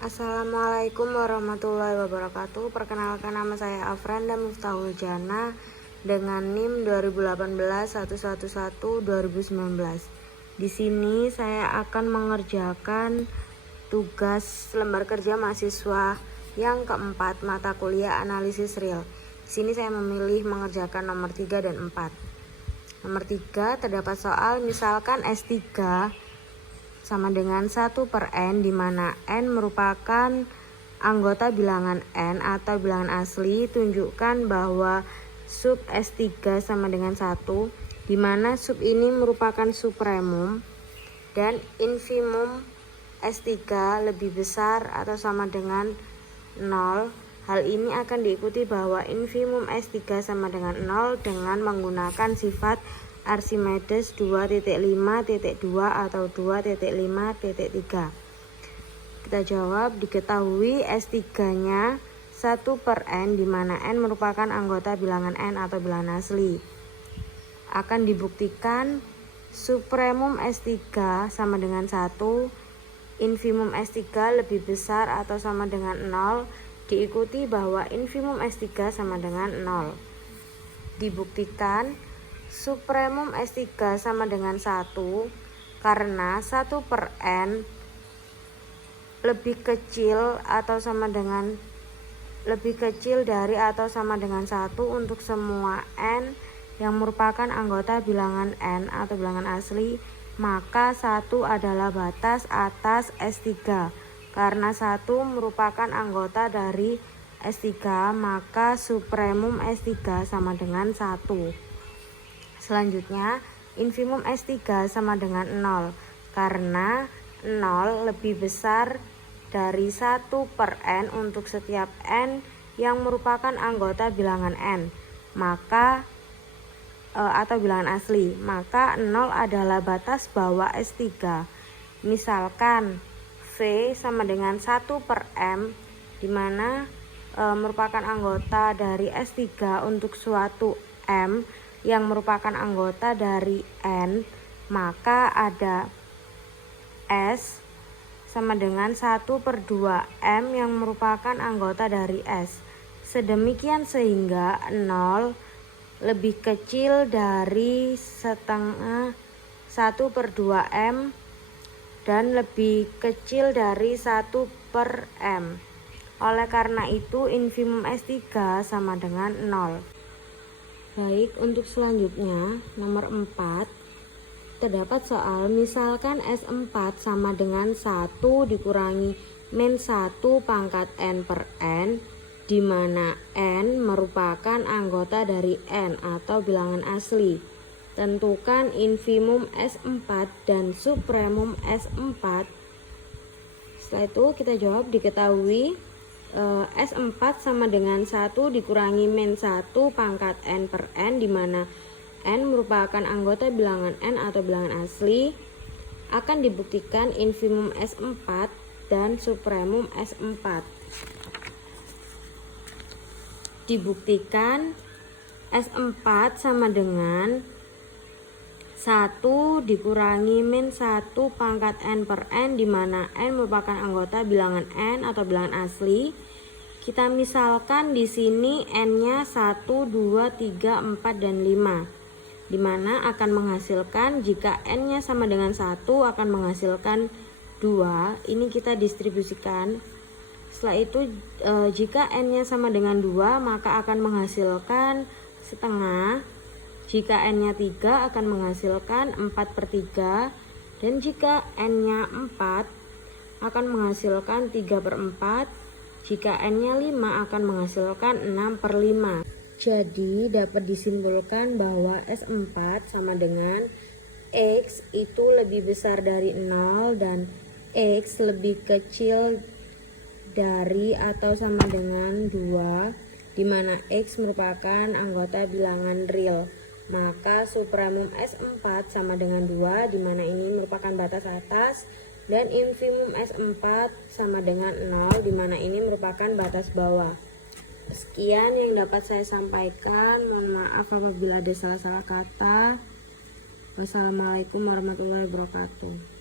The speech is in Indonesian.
Assalamualaikum warahmatullahi wabarakatuh. Perkenalkan, nama saya Afranda Miftahul Jana dengan NIM 2018-111-2019. Di sini saya akan mengerjakan tugas lembar kerja mahasiswa yang keempat, mata kuliah analisis real. Di sini saya memilih mengerjakan nomor 3 dan 4. Nomor 3 terdapat soal misalkan S3 sama dengan 1/n, di mana n merupakan anggota bilangan n atau bilangan asli. Tunjukkan bahwa sub S3 sama dengan 1, di mana sub ini merupakan supremum dan infimum S3 lebih besar atau sama dengan 0. Hal ini akan diikuti bahwa infimum S3 sama dengan 0 dengan menggunakan sifat Archimedes 2.5.2 atau 2.5.3. Kita jawab, diketahui S3-nya 1/n, di mana n merupakan anggota bilangan n atau bilangan asli. Akan dibuktikan supremum S3 sama dengan 1, infimum S3 lebih besar atau sama dengan 0, diikuti bahwa infimum S3 sama dengan 0. Dibuktikan supremum S3 sama dengan 1 karena 1/n lebih kecil dari atau sama dengan 1 untuk semua n yang merupakan anggota bilangan n atau bilangan asli, maka 1 adalah batas atas S3. Karena 1 merupakan anggota dari S3, maka supremum S3 sama dengan 1. Selanjutnya, infimum S3 sama dengan 0, karena 0 lebih besar dari 1/n untuk setiap n yang merupakan anggota bilangan n, atau bilangan asli, maka 0 adalah batas bawah S3. Misalkan V sama dengan 1/m, di mana merupakan anggota dari S3 untuk suatu m yang merupakan anggota dari n, maka ada S sama dengan 1/2m yang merupakan anggota dari S. Sedemikian sehingga 0 lebih kecil dari setengah 1/2m dan lebih kecil dari 1/m. Oleh karena itu infimum S3 sama dengan 0. Baik, untuk selanjutnya nomor 4 terdapat soal misalkan S4 sama dengan 1 dikurangi min 1 pangkat n/n, di mana n merupakan anggota dari n atau bilangan asli. Tentukan infimum S4 dan supremum S4. Setelah itu kita jawab, diketahui S4 sama dengan 1 dikurangi min 1 pangkat n/n, di mana n merupakan anggota bilangan n atau bilangan asli. Akan dibuktikan infimum S4 dan supremum S4. Dibuktikan S4 sama dengan 1 dikurangi min 1 pangkat n/n, di mana n merupakan anggota bilangan n atau bilangan asli. Kita misalkan di sini n-nya 1, 2, 3, 4, dan 5, di mana akan menghasilkan, jika n-nya sama dengan 1 akan menghasilkan 2. Ini kita distribusikan. Setelah itu jika n-nya sama dengan 2 maka akan menghasilkan setengah. Jika n-nya 3 akan menghasilkan 4/3, dan jika n-nya 4 akan menghasilkan 3/4, jika n-nya 5 akan menghasilkan 6/5. Jadi dapat disimpulkan bahwa S4 sama dengan X itu lebih besar dari 0 dan X lebih kecil dari atau sama dengan 2, di mana X merupakan anggota bilangan real. Maka supremum S4 sama dengan 2, di mana ini merupakan batas atas, dan infimum S4 sama dengan 0, di mana ini merupakan batas bawah. Sekian yang dapat saya sampaikan. Mohon maaf apabila ada salah-salah kata. Wassalamualaikum warahmatullahi wabarakatuh.